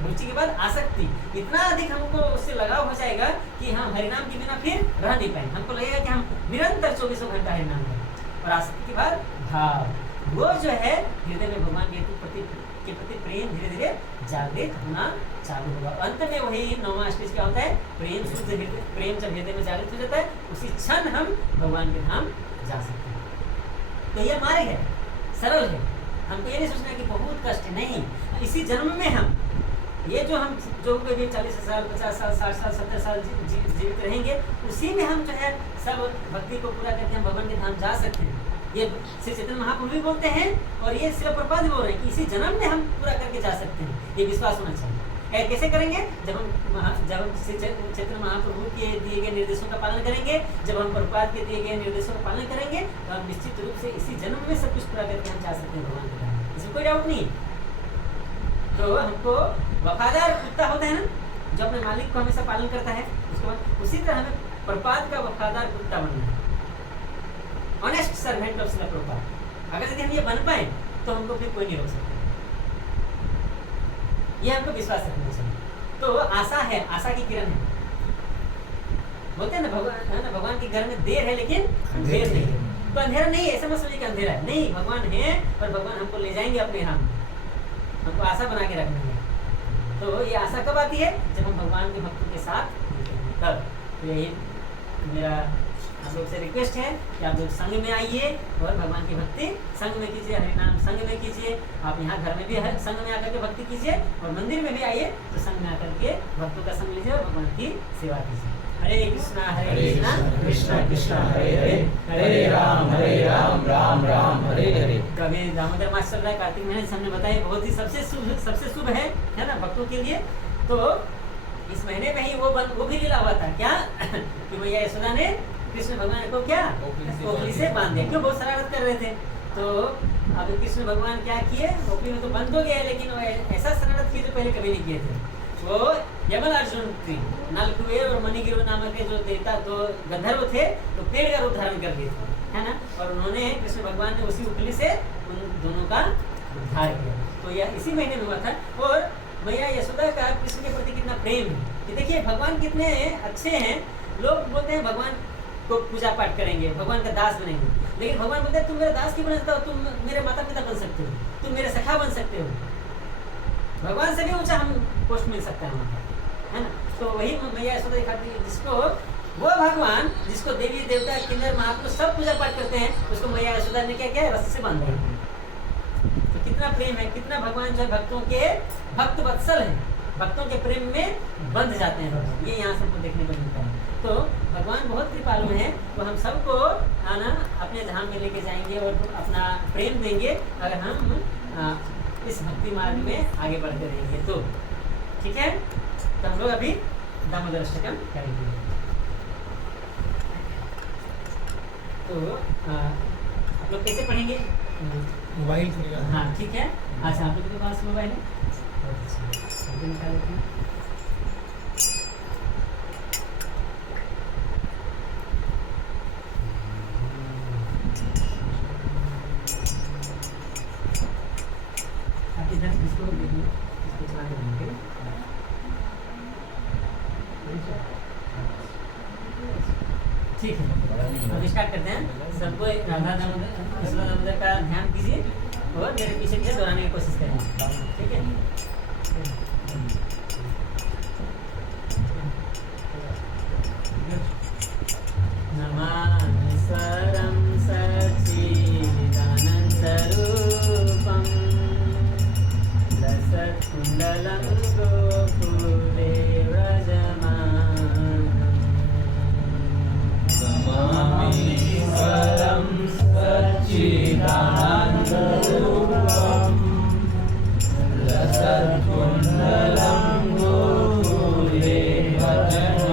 रुचि के बाद आसक्ति, इतना अधिक हमको उससे लगाव हो जाएगा कि हम हरिनाम के बिना फिर रह नहीं पाएंगे, हमको लगेगा कि हम निरंतर 24 घंटा हरिनाम करें। और आसक्ति के बाद भाव, वो जो है हृदय में भगवान के प्रति प्रेम धीरे धीरे जागृत होना चालू होगा। अंत में वही 9वां स्टेज क्या होता है, प्रेम शुद्ध हृदय, प्रेम जब हृदय में जागृत हो जाता है उसी क्षण हम भगवान के धाम जा सकते हैं। तो यह मार्ग है, सरल है, हमको ये नहीं सोचना कि बहुत कष्ट है, नहीं। इसी जन्म में हम ये जो हम जो भी 40 साल 50 साल 60 साल 70 साल जीवित रहेंगे, उसी में हम जो है सब भक्ति को पूरा करके हम भगवान के धाम जा सकते हैं। ये श्री चैतन्य महाप्रभु भी बोलते हैं, और ये श्रील प्रभुपाद भी बोल रहे हैं कि इसी जन्म में हम पूरा करके जा सकते हैं, ये विश्वास होना चाहिए। कैसे करेंगे, जब हम श्री चैतन्य महाप्रभु के दिए गए निर्देशों का पालन करेंगे, जब हम प्रभुपाद के दिए गए निर्देशों का पालन करेंगे, तो हम निश्चित रूप से इसी जन्म में सब कुछ पूरा करके हम जा सकते हैं भगवान के धाम, इसमें कोई डाउट नहीं। तो हमको वफादार कुत्ता होता है ना, जो अपने मालिक को हमेशा पालन करता है, उसके बाद उसी तरह हमें प्रभुपाद का वफादार कुत्ता बनना है, honest servant of Srila Prabhupada. अगर यदि हम ये बन पाए तो हमको फिर कोई नहीं रोक सकता, ये हमको विश्वास रखना चाहिए। तो आशा है, आशा की किरण है, बोलते हैं ना भगवान के घर में देर है लेकिन अंधेर नहीं है। तो अंधेरा नहीं है, ऐसा मत समझिए कि अंधेरा है, नहीं, भगवान है और भगवान हमको ले जाएंगे अपने धाम, हमको आशा बना के रखना है। तो ये आशा कब आती है, जब हम भगवान के भक्तों के साथ तब। तो यही मेरा आप लोग से रिक्वेस्ट है कि आप लोग संग में आइए और भगवान की भक्ति संग में कीजिए, हरिनाम संग में कीजिए। आप यहाँ घर में भी संग में आकर के भक्ति कीजिए, और मंदिर में भी आइए तो संग में आकर के भक्तों का संग लीजिए और भगवान की सेवा कीजिए। हरे कृष्णा कृष्णा कृष्णा हरे हरे, हरे राम राम राम हरे हरे। कभी दामोदर मास चल रहा है, कार्तिक महीने हमने बताया बहुत ही सबसे शुभ है ना भक्तों के लिए। तो इस महीने में ही वो भी लीला हुआ था क्या कि मैया यशोदा ने कृष्ण भगवान को क्या कोकली से बांध दिया। क्यों, बहुत शरारत कर रहे थे, तो अब कृष्ण भगवान क्या किए, ओपी में तो बंद हो गया, लेकिन वो ऐसा शरणागत किए जो पहले कभी नहीं किए थे। वो यमल अर्जुन थी, नलकुबेर और मणिगिरो नामक के जो देवता दो गंधर्व थे, तो पेड़ का रूप धारण कर लिए थे, है ना। और उन्होंने कृष्ण भगवान ने उसी उपली से उन दोनों का उद्धार किया। तो यह इसी महीने में हुआ था। और मैया यशोदा का कृष्ण के प्रति कितना प्रेम है कि देखिए भगवान कितने अच्छे हैं। लोग बोलते हैं भगवान को पूजा पाठ करेंगे, भगवान का दास बनेंगे, लेकिन भगवान बोलते हैं तुम मेरा दास क्यों बन सकते हो, तुम मेरे माता पिता बन सकते हो, तुम मेरे सखा बन सकते हो। भगवान से भी ऊंचा हम पोस्ट मिल सकता है हमारा, है ना। तो वही मैया यशोदा दिखाती है, जिसको वो भगवान जिसको देवी देवता किन्नर महापुरुष सब पूजा पाठ करते हैं, उसको मैया यशोदा ने क्या किया, रस्सी से बांध दिया। तो कितना प्रेम है, कितना भगवान जो है भक्तों के भक्त वत्सल है, भक्तों के प्रेम में बंध जाते हैं भगवान। ये यहाँ सबको देखने को मिलता है। तो भगवान बहुत कृपालु हैं, तो हम सबको आना अपने धाम में लेके जाएंगे और अपना प्रेम देंगे अगर हम इस भक्ति मार्ग में आगे बढ़ते रहेंगे तो। ठीक है, तो हम लोग अभी दामोदर अष्टकम करेंगे। तो आप लोग कैसे पढ़ेंगे? मोबाइल से हाँ ठीक है। अच्छा, आप लोग के पास मोबाइल है? अच्छा, निकाल लेते हैं। आप इधर इसको देखिए, इसको चला के देंगे। ठीक है, अब स्टार्ट करते हैं। सबको राधा दामोदर यशोदा दामोदर का ध्यान कीजिए और मेरे पीछे पीछे दोहराने की कोशिश करें। ठीक है, नमामि स्वरं सच्चिदानन्दरूपं लसत्कुण्डलं गोकुले व्रजमानं। नमामि स्वरं सच्चिदानन्दरूपं लसत्कुण्डलं गोकुले व्रजमानं।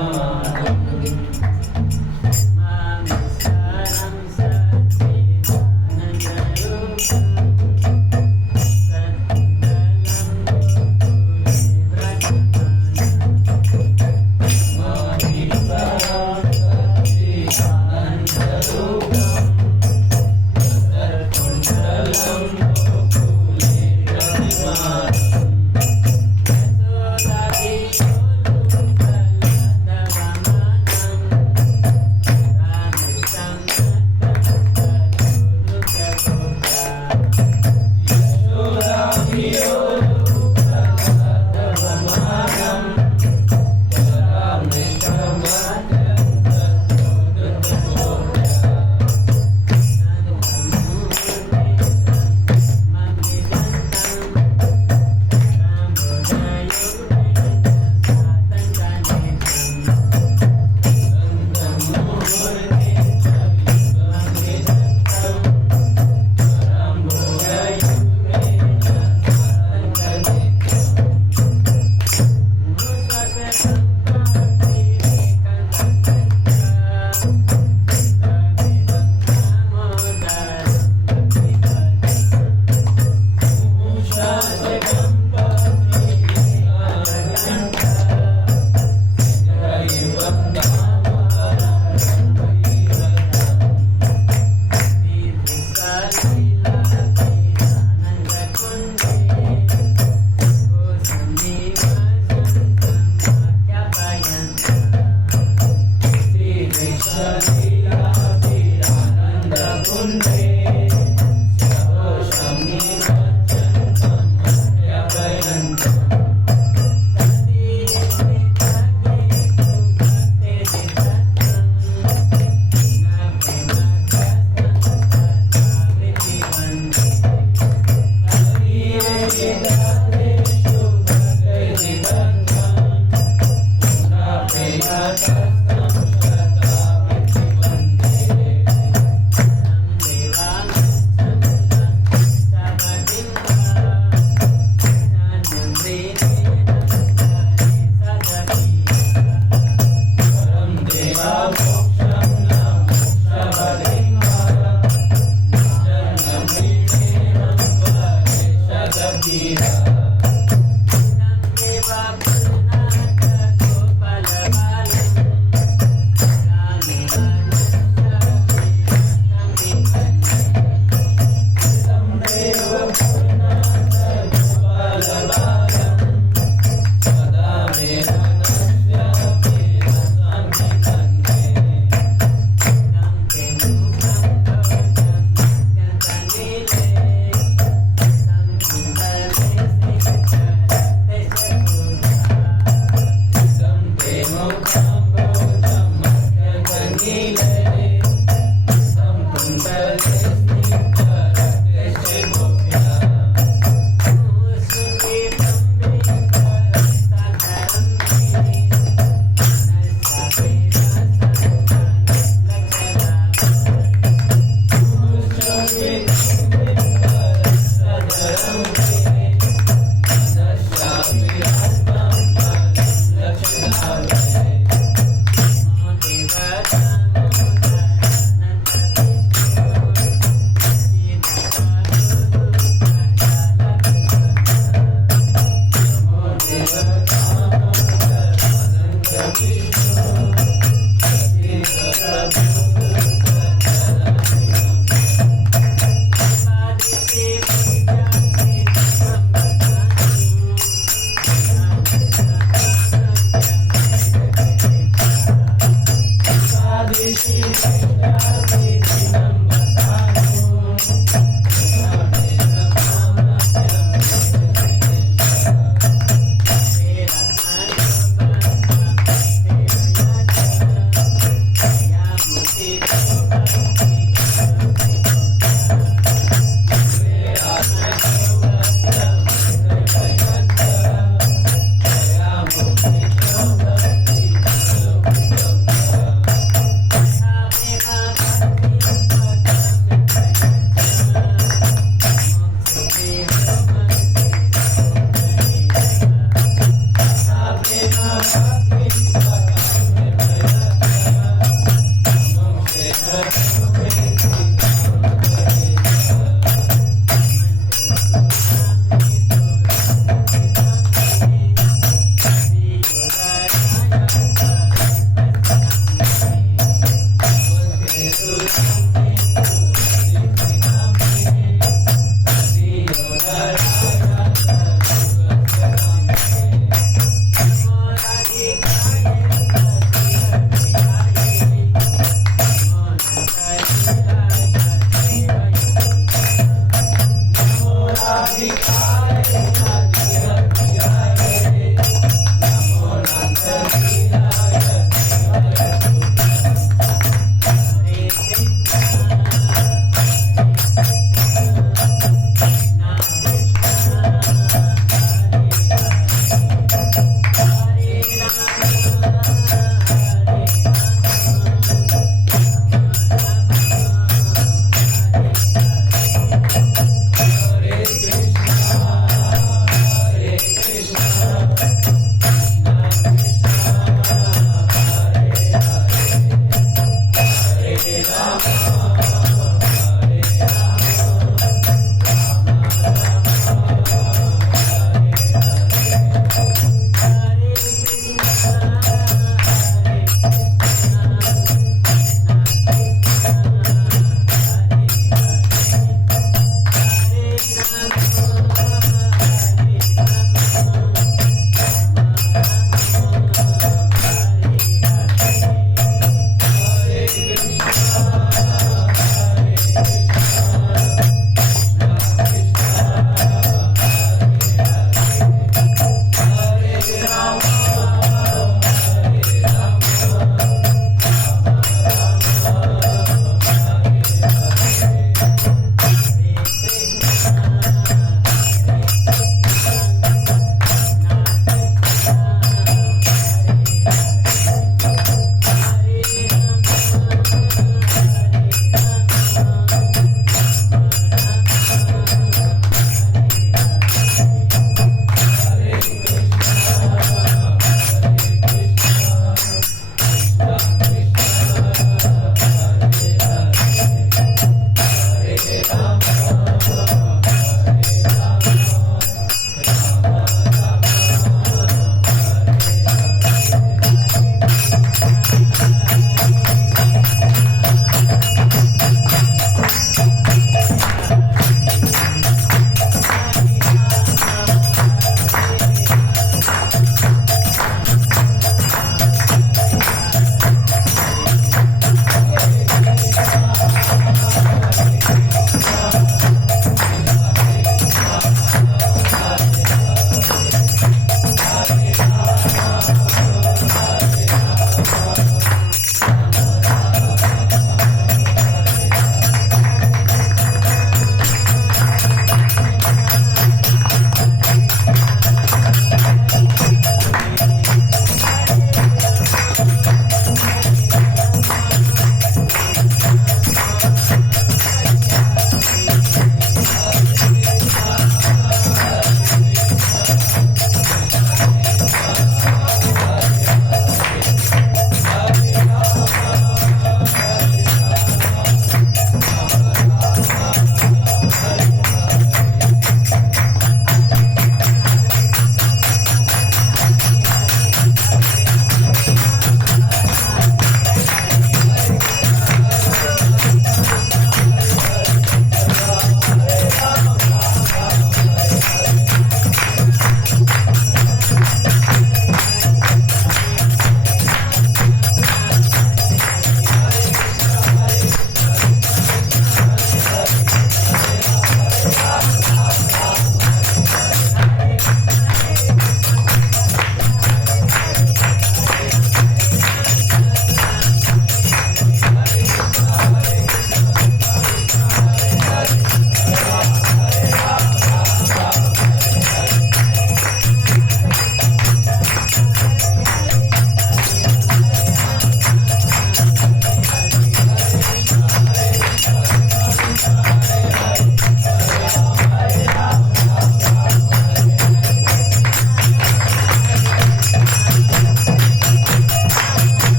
Hare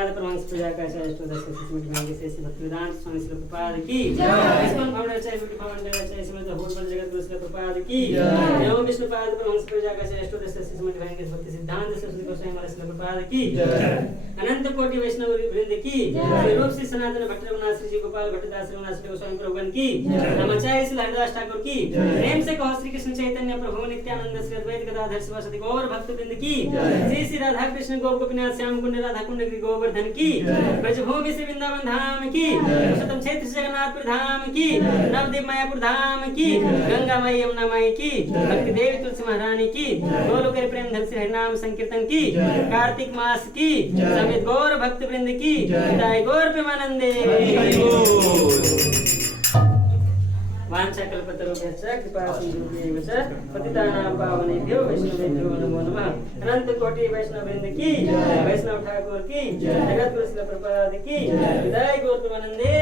प्रपाद परमहंस प्रजाकाचार्य अष्टोदश सिस्मित भांगे से भक्तिवेदांत स्वामी श्री प्रपाद की जय। विष्णु भवनाचार्य ब्यूटी भवनाचार्य श्रीमद होल बल जगत गुरु श्री प्रपाद की एवं विष्णुपाद परमहंस प्रजाकाचार्य अष्टोदश सिस्मित भांगे भक्ति सिद्धांत सरस्वती गोस्वामी महाराज श्री प्रपाद की अनंत कोटि वैष्णव वृंद की श्री रूप श्री सनातन भट्ट रघुनाथ श्री जी गोपाल भट्टदास रघुनाथ श्री गोस्वामी प्रभुगण की नमाचार्य श्री हरिदास ठाकुर की प्रेम से कहो श्री कृष्ण चैतन्य प्रभु नित्यानंद श्री अद्वैत गदाधर शिवासदि गौर भक्त वृंद की श्री श्री राधा कृष्ण गोप गोपीनाथ श्याम कुंड राधा कुंड गिरि गोवर्धन की ब्रजभूमि श्री वृंदावन धाम की पुरुषोत्तम क्षेत्र श्री जगन्नाथपुर धाम की नवद्वीप मायापुर धाम की गंगा माई यमुना माई की भक्ति देवी तुलसी महारानी की गोलोक प्रेम धन श्री हरिनाम संकीर्तन की कार्तिक मास की समेत गौर भक्त वृंद की विदाई गौर प्रेमानंदे वाञ्छाकल्पतरुभ्यश्च कृपासिन्धुभ्यैव च पतितानां पावनेभ्यो वैष्णवेभ्यो नमो नमः। अनंत कोटि वैष्णव वृंद की वैष्णव ठाकुर की जगत गुरु श्री प्रभुपाद की विदाई गौर प्रेमानंदे।